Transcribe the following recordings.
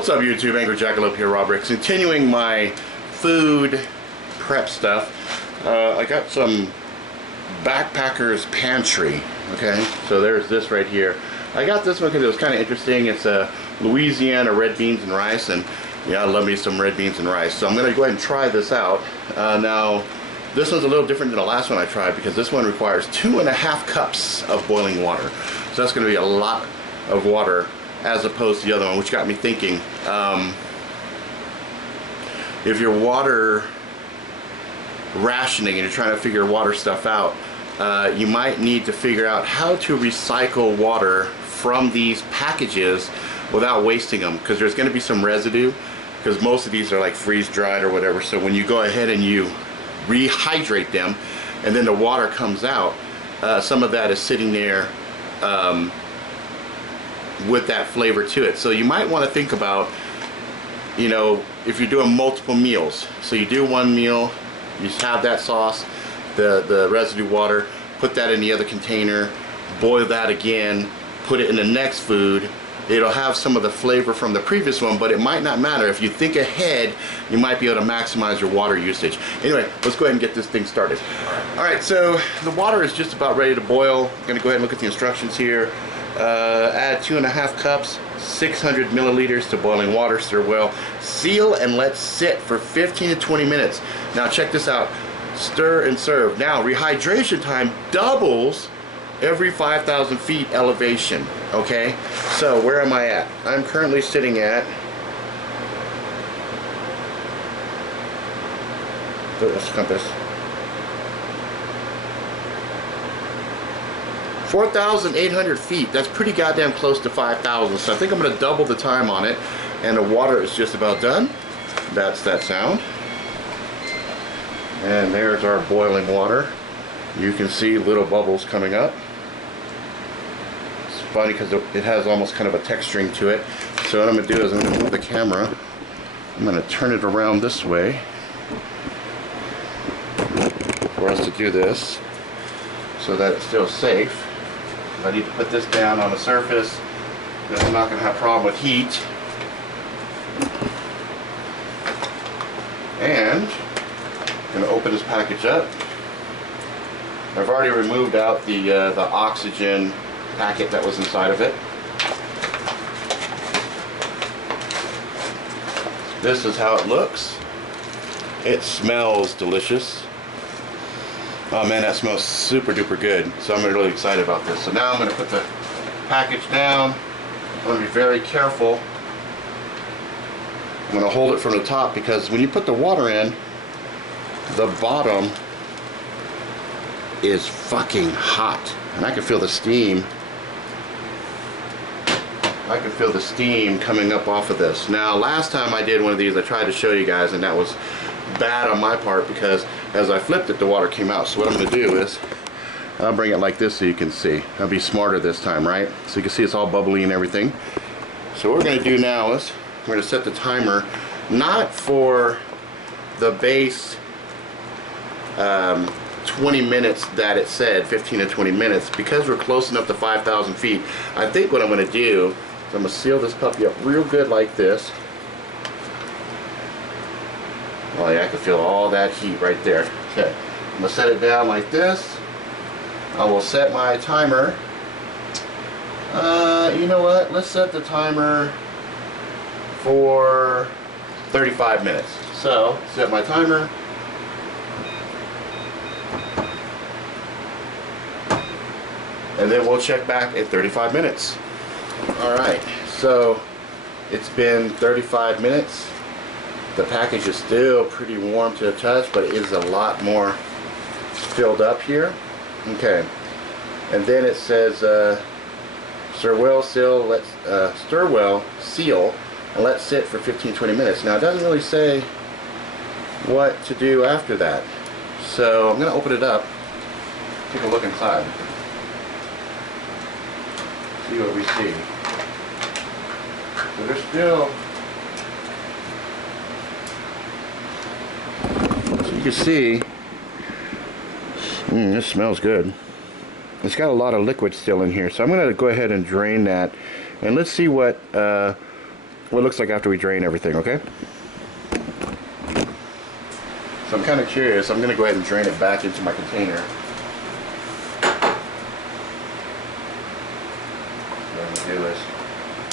What's up YouTube, Angry Jackalope here, Robert. Continuing my food prep stuff. I got some Backpacker's Pantry, okay? So there's this right here. I got this one because it was kind of interesting. It's Louisiana red beans and rice, and yeah, I love me some red beans and rice. So I'm going to go ahead and try this out. Now, this one's a little different than the last one I tried because this one requires 2.5 cups of boiling water. So that's going to be a lot of water as opposed to the other one, which got me thinking, if you're water rationing and you're trying to figure water stuff out, you might need to figure out how to recycle water from these packages without wasting them, because there's going to be some residue, because most of these are like freeze dried or whatever. So when you go ahead and you rehydrate them and then the water comes out, some of that is sitting there with that flavor to it. So you might want to think about, you know, if you're doing multiple meals, so you do one meal, you just have that sauce, the residue water, put that in the other container, boil that again, put it in the next food. It'll have some of the flavor from the previous one, but it might not matter. If you think ahead, you might be able to maximize your water usage. Anyway, let's go ahead and get this thing started. Alright, so the water is just about ready to boil. I'm going to go ahead and look at the instructions here. Add 2.5 cups, 600 milliliters to boiling water, stir well, seal and let sit for 15 to 20 minutes. Now check this out, stir and serve. Now rehydration time doubles every 5,000 feet elevation, okay? So where am I at? I'm currently sitting at, let's compass, 4,800 feet. That's pretty goddamn close to 5,000. So I think I'm going to double the time on it, and the water is just about done. That's that sound. And there's our boiling water. You can see little bubbles coming up. It's funny because it has almost kind of a texturing to it. So what I'm going to do is I'm going to move the camera. I'm going to turn it around this way for us to do this so that it's still safe. I need to put this down on the surface that I'm not going to have a problem with heat. And I'm going to open this package up. I've already removed out the oxygen packet that was inside of it. This is how it looks. It smells delicious. Oh man, that smells super duper good. So I'm really excited about this. So now I'm going to put the package down. I'm going to be very careful. I'm going to hold it from the top because when you put the water in, the bottom is fucking hot. And I can feel the steam. I can feel the steam coming up off of this. Now last time I did one of these, I tried to show you guys, and that was bad on my part because as I flipped it, the water came out. So what I'm going to do is I'll bring it like this so you can see. I'll be smarter this time, right? So you can see it's all bubbly and everything. So what we're going to do now is we're going to set the timer not for the base 20 minutes that it said, 15 to 20 minutes, because we're close enough to 5,000 feet. I think what I'm going to do is I'm going to seal this puppy up real good like this. Oh yeah, I can feel all that heat right there. Okay, I'm going to set it down like this. I will set my timer. You know what? Let's set the timer for 35 minutes. So, set my timer. And then we'll check back at 35 minutes. Alright, so it's been 35 minutes. The package is still pretty warm to the touch, but it is a lot more filled up here. Okay, and then it says stir well, seal, and let sit for 15-20 minutes. Now it doesn't really say what to do after that, so I'm going to open it up, take a look inside, see what we see. So there's still, so you can see, this smells good. It's got a lot of liquid still in here, so I'm going to go ahead and drain that, and let's see what what it looks like after we drain everything, okay? So I'm kind of curious. I'm going to go ahead and drain it back into my container. What I'm going to do is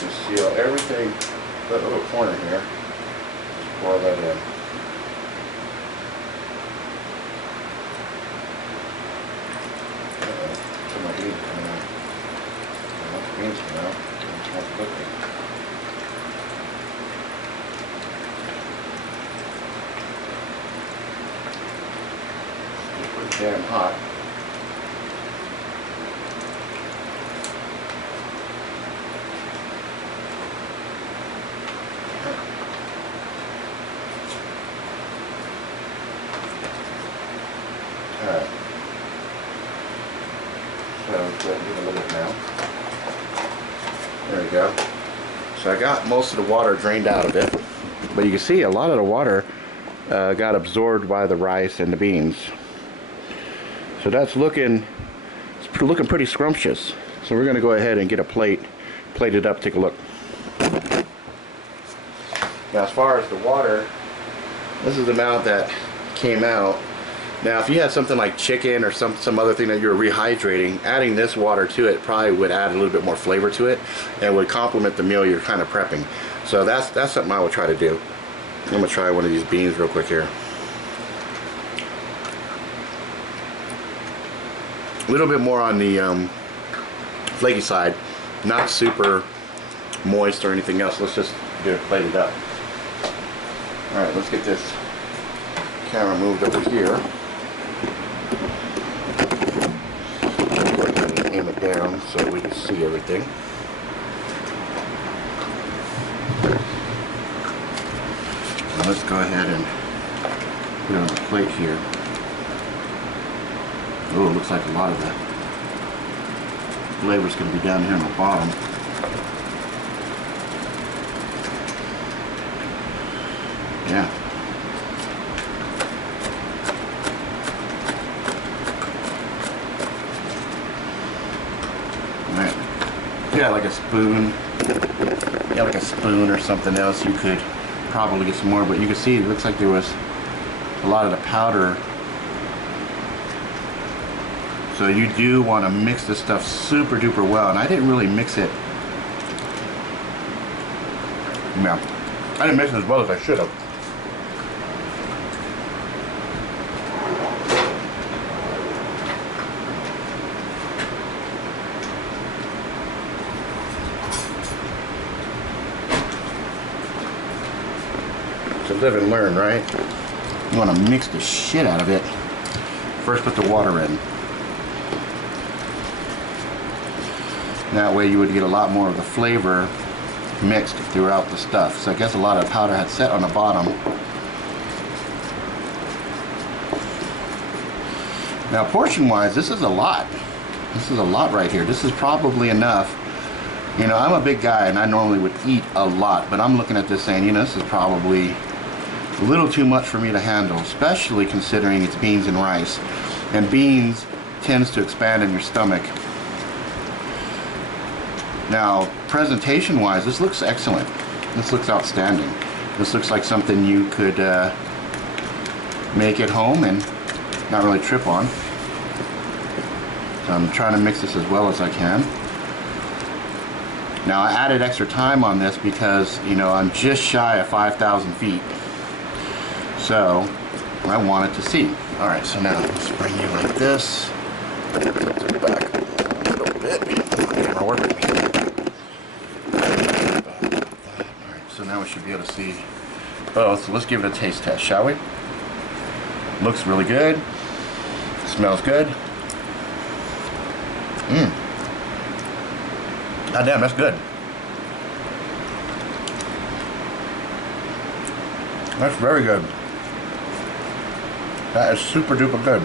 just seal everything, that little corner here. Just pour that in. Uh-oh, my beans coming out. Once the beans come out, it's not cooking. Damn hot. Alright. So let's go ahead and give it a little bit now. There we go. So I got most of the water drained out of it, but you can see a lot of the water got absorbed by the rice and the beans. So that's looking pretty scrumptious. So we're going to go ahead and get a plate it up, take a look. Now as far as the water, this is the amount that came out. Now if you had something like chicken or some other thing that you were rehydrating, adding this water to it probably would add a little bit more flavor to it and would complement the meal you're kind of prepping. So that's something I would try to do. I'm going to try one of these beans real quick here. A little bit more on the flaky side, not super moist or anything else. Let's just get it plated up. Alright, let's get this camera moved over here. Go ahead and aim it down so we can see everything. Now let's go ahead and put it on the plate here. Oh, it looks like a lot of the flavor is going to be down here on the bottom. Yeah. Right. Yeah, like a spoon. Yeah, like a spoon or something else. You could probably get some more, but you can see it looks like there was a lot of the powder. So you do want to mix this stuff super duper well, and I didn't really mix it. Yeah, I didn't mix it as well as I should have. So live and learn, right? You want to mix the shit out of it. First put the water in. That way you would get a lot more of the flavor mixed throughout the stuff. So I guess a lot of powder had set on the bottom. Now portion wise, this is a lot. This is a lot right here. This is probably enough. You know, I'm a big guy and I normally would eat a lot, but I'm looking at this saying, you know, this is probably a little too much for me to handle, especially considering it's beans and rice. And beans tends to expand in your stomach. Now, presentation wise, this looks excellent. This looks outstanding. This looks like something you could make at home and not really trip on. So I'm trying to mix this as well as I can. Now I added extra time on this because, you know, I'm just shy of 5,000 feet. So I wanted to see. Alright, so now let's bring you like this. Tilt it back a little bit. Camera work with me. So now we should be able to see both. So let's give it a taste test, shall we? Looks really good. Smells good. God damn, that's good. That's very good. That is super duper good.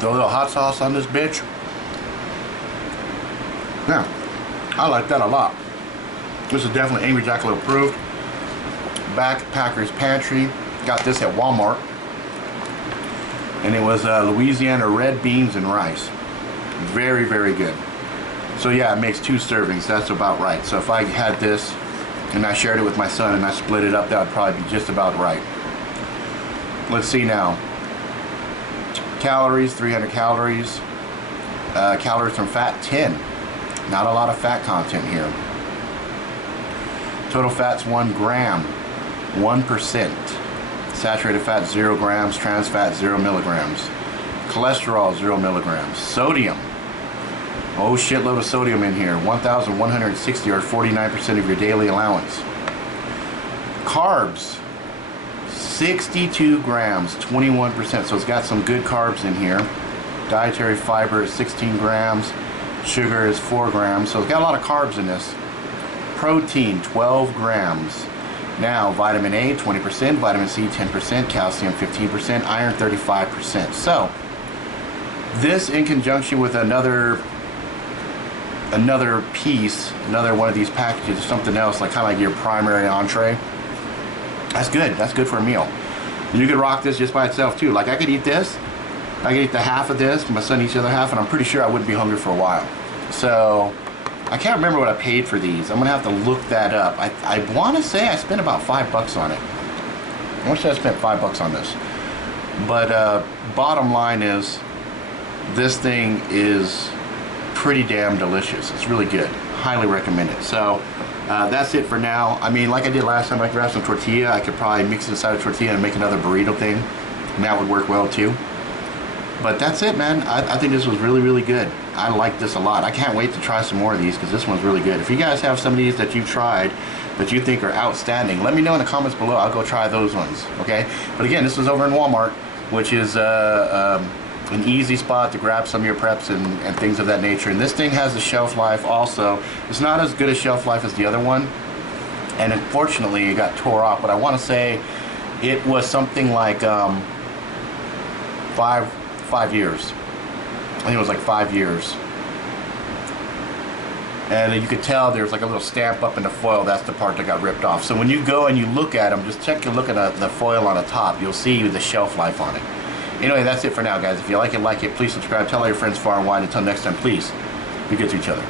Throw a little hot sauce on this bitch. Yeah, I like that a lot. This is definitely Angry Jackalope approved. Backpacker's Pantry. Got this at Walmart. And it was Louisiana red beans and rice. Very, very good. So yeah, it makes 2 servings. That's about right. So if I had this and I shared it with my son and I split it up, that would probably be just about right. Let's see now. Calories, 300 calories. Calories from fat, 10. Not a lot of fat content here. Total fat's 1 gram, 1%. Saturated fat, 0 grams. Trans fat, 0 milligrams. Cholesterol, 0 milligrams. Sodium. Oh, shitload of sodium in here. 1,160 or 49% of your daily allowance. Carbs, 62 grams, 21%. So it's got some good carbs in here. Dietary fiber is 16 grams. Sugar is 4 grams. So it's got a lot of carbs in this. Protein, 12 grams. Now, vitamin A, 20%. Vitamin C, 10%. Calcium, 15%. Iron, 35%. So, this in conjunction with another piece, another one of these packages, something else, like kind of like your primary entree, that's good. That's good for a meal. You could rock this just by itself too. Like I could eat this, I could eat the half of this, my son eats the other half, and I'm pretty sure I wouldn't be hungry for a while. So I can't remember what I paid for these. I'm gonna have to look that up. I want to say I spent about $5 on it. I want to say I spent $5 on this. But bottom line is, this thing is pretty damn delicious. It's really good. Highly recommend it. So that's it for now. I mean, like I did last time, I grabbed some tortilla. I could probably mix it inside a tortilla and make another burrito thing, and that would work well too. But that's it, man. I think this was really, really good. I like this a lot. I can't wait to try some more of these because this one's really good. If you guys have some of these that you've tried that you think are outstanding, let me know in the comments below. I'll go try those ones, okay? But again, this was over in Walmart, which is an easy spot to grab some of your preps and things of that nature. And this thing has a shelf life also. It's not as good a shelf life as the other one. And unfortunately, it got tore off. But I want to say it was something like 5 years. I think it was like 5 years. And you could tell there's like a little stamp up in the foil. That's the part that got ripped off. So when you go and you look at them, just check your look at the foil on the top. You'll see the shelf life on it. Anyway, that's it for now, guys. If you like it, please subscribe. Tell all your friends far and wide. Until next time, please be good to each other.